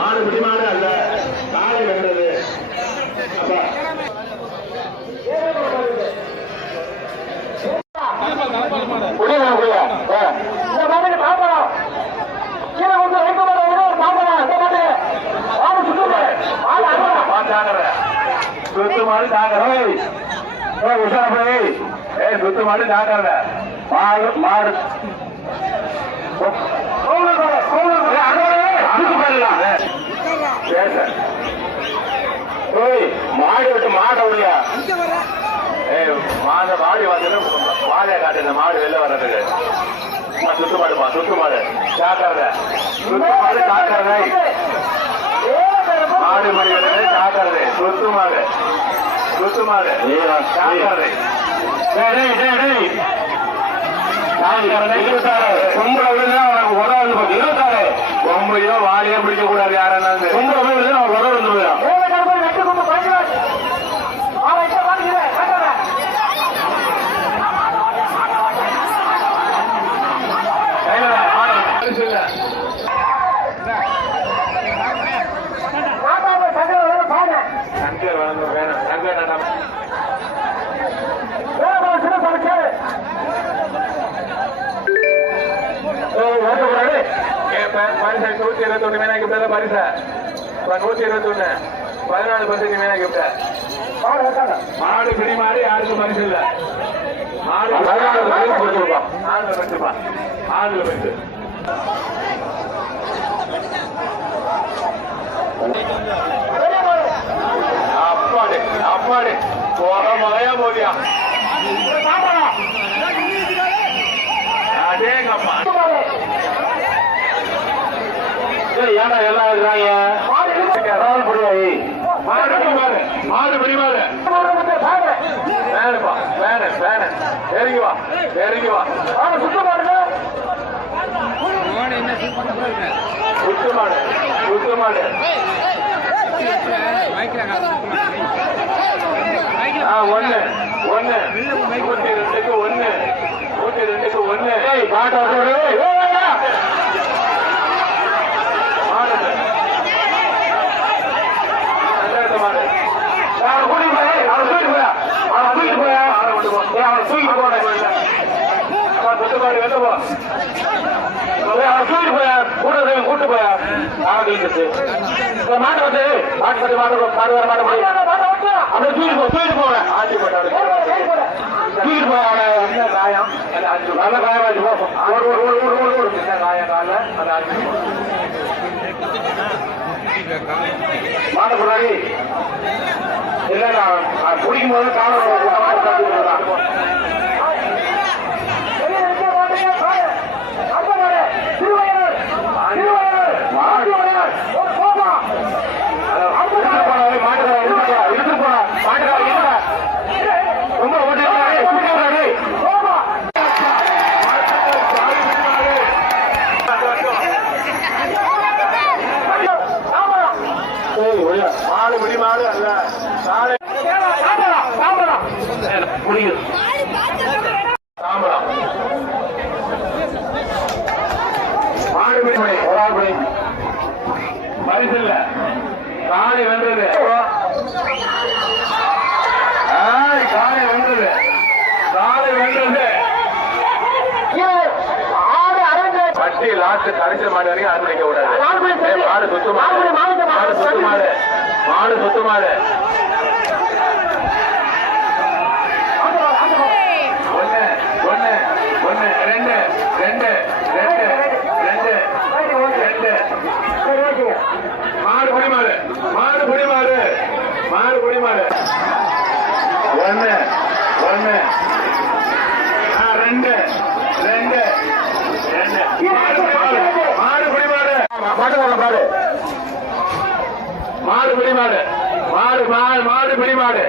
மாடு பிடி மாடு அல்ல, காலை வென்றது. சுத்து மாடு தாக்கற சுத்து மாடு தாக்கற மாடு மாடு விட்டு மாட முடியா மாட மாடி வந்து மாலையை காட்டு, இந்த மாடு வெளில வர்றதுக்கு. சுத்து மாடுப்பா, சுத்து மாடு காக்கிறத, சுத்து மாடு காக்கிறத, மாடு மணி வந்து காக்கிறது, சுத்து மாடு, சுத்து மாடு காக்கிறது. கும்பல விழுந்தா அவனுக்கு உதவ வந்து 26 கொம்பையோ வாழையோ பிடிக்க கூடாது. யாரா கும்பல விழுந்து அவன் உதவ வந்து போயிடும். பரிசா 121 மீனா கிப்ட பரிசா 121 14 பரிசு மீனா கிப்ட. மாடு பிடி மாடு யாருக்கும் பரிசு இல்ல. மாடு 14 பரிசுப்பா, 6 பரிசு. அப்பாடு அப்பாடு போக மழையா போதியா அதேங்கம்மா. ஏன்னா எல்லாம் இருக்கிறாங்க. மாடு பிடிமாறு, மாடு பிடிமாறு. வேணுப்பா, வேணு வேணு. இறங்கி வா, இறங்கி வா. சுத்து மாடு, சுத்து மாடு, சுத்து மாடு. ஒண்ணு ஒண்ணு 102க்கு 1, 102க்கு 1. பாட்டா கூட்டு போயா மாட்டு வந்து மாட்டு கட்டு மாடு மாடு வர மாட்ட முடியும். அப்படியே தூக்கிட்டு போவேன். ஆட்சி போட்டாரு தூக்கிட்டு போய் அவனை காயம் நல்ல காயமாச்சு போகும். சின்ன காயம் கால அந்த ஆட்சி மாட்ட முன்னாடி இல்ல குடிக்கும் போது காலம் மாடு பிடி மாடு அல்ல புரியுது. சாம்பலம் மாடு பிடி ஒரு ஆள் பிடி பரிசு இல்ல. காலை வென்றது, காலை வென்றது, காலை வென்றது. கடைசி லாஸ்ட் கடைசி மாடு வரைக்கும் யாரும் நிக்க கூடாது. மாடு சுத்து மாடு, மாடு சுத்து மாடு, மாடு சுத்து மாடு. ஒண்ணு ஒண்ணு ஒண்ணு ரெண்டு ரெண்டு ரெண்டு ரெண்டு ரெண்டு. மாடு புடி மாடு, மாடு புடி மாடு, மாடு புடி மாடு. ஒண்ணு ஒண்ணு ரெண்டு ரெண்டு ரெண்டு. மாடு புடி மாடு, மாடு புடி மாடு, மாடு மாடு புடி மாடு, மாடு மாடு புடி மாடு.